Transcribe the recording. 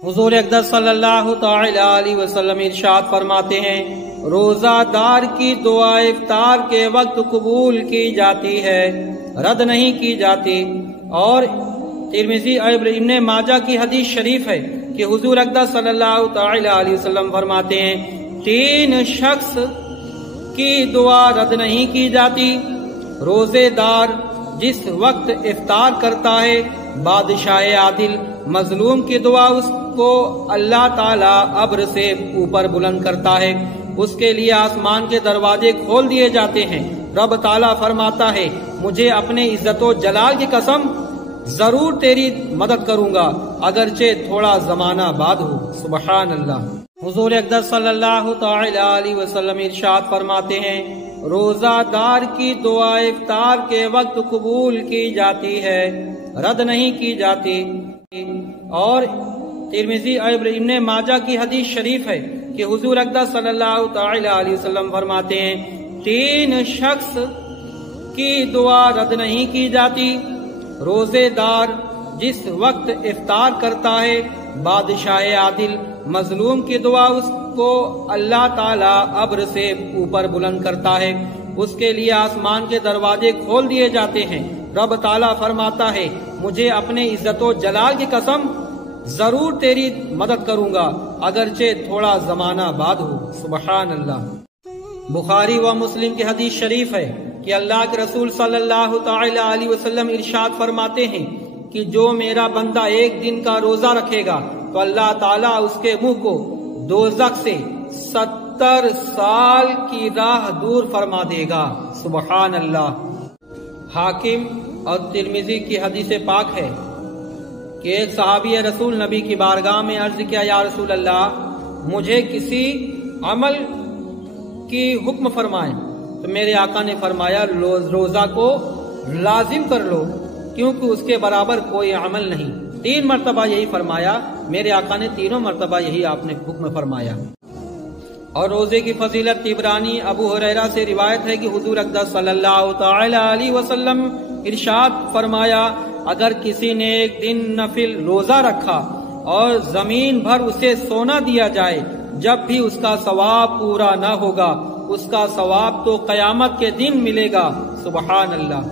حضور اقدس صلی اللہ تعالی علیہ وسلم ارشاد فرماتے ہیں، روزہ دار کی دعا افطار کے وقت قبول کی جاتی ہے، رد نہیں کی جاتی۔ اور ترمذی اور ابن ماجہ کی حدیث شریف ہے کہ حضور اقدس صلی اللہ تعالی علیہ وسلم فرماتے ہیں، 3 شخص کی دعا رد نہیں کی جاتی، روزے دار جس وقت افطار کرتا ہے، بادشاہ عادل مظلوم کی دعا اس کو اللہ تعالیٰ ابر سے اوپر بلند کرتا ہے، اس کے لیے آسمان کے دروازے کھول دیے جاتے ہیں۔ رب تعالیٰ فرماتا ہے، مجھے اپنے عزت و جلال کی قسم ضرور تیری مدد کروں گا اگرچہ تھوڑا زمانہ بعد ہو۔ سبحان اللہ۔ حضور اقدس صلی اللہ تعالی علیہ وسلم ارشاد فرماتے ہیں، روزہ دار کی دعا افطار کے وقت قبول کی جاتی ہے، رد نہیں کی جاتی۔ اور ترمذی اور ابن ماجہ کی حدیث شریف ہے کہ حضور اقدس صلی اللہ تعالی علیہ وسلم فرماتے ہیں، 3 شخص کی دعا رد نہیں کی جاتی، روزے دار جس وقت افطار کرتا ہے، بادشاہ عادل مظلوم کی دعا اس کو اللہ تعالیٰ ابر سے اوپر بلند کرتا ہے، اس کے لیے آسمان کے دروازے کھول دیے جاتے ہیں۔ رب تعالیٰ فرماتا ہے، مجھے اپنے عزت و جلال کی قسم ضرور تیری مدد کروں گا اگرچہ تھوڑا زمانہ بعد ہو۔ سبحان اللہ۔ بخاری و مسلم کی حدیث شریف ہے کہ اللہ کے رسول صلی اللہ تعالی علیہ وسلم ارشاد فرماتے ہیں کہ جو میرا بندہ ایک دن کا روزہ رکھے گا تو اللہ تعالیٰ اس کے منہ کو دوزخ سے 70 سال کی راہ دور فرما دے گا۔ سبحان اللہ۔ حاکم اور ترمذی کی حدیث پاک ہے کہ ایک صحابی رسول نبی کی بارگاہ میں عرض کیا، یا رسول اللہ، مجھے کسی عمل کی حکم فرمائیں۔ تو میرے آقا نے فرمایا، روزہ کو لازم کر لو کیونکہ اس کے برابر کوئی عمل نہیں۔ 3 مرتبہ یہی فرمایا، میرے آقا نے 3 مرتبہ یہی آپ نے حکم فرمایا۔ اور روزے کی فضیلت طبرانی ابو ہریرہ سے روایت ہے کہ حضور اقدس صلی اللہ تعالی علیہ وسلم ارشاد فرمایا، اگر کسی نے ایک دن نفل روزہ رکھا اور زمین بھر اسے سونا دیا جائے، جب بھی اس کا ثواب پورا نہ ہوگا، اس کا ثواب تو قیامت کے دن ملے گا۔ سبحان اللہ۔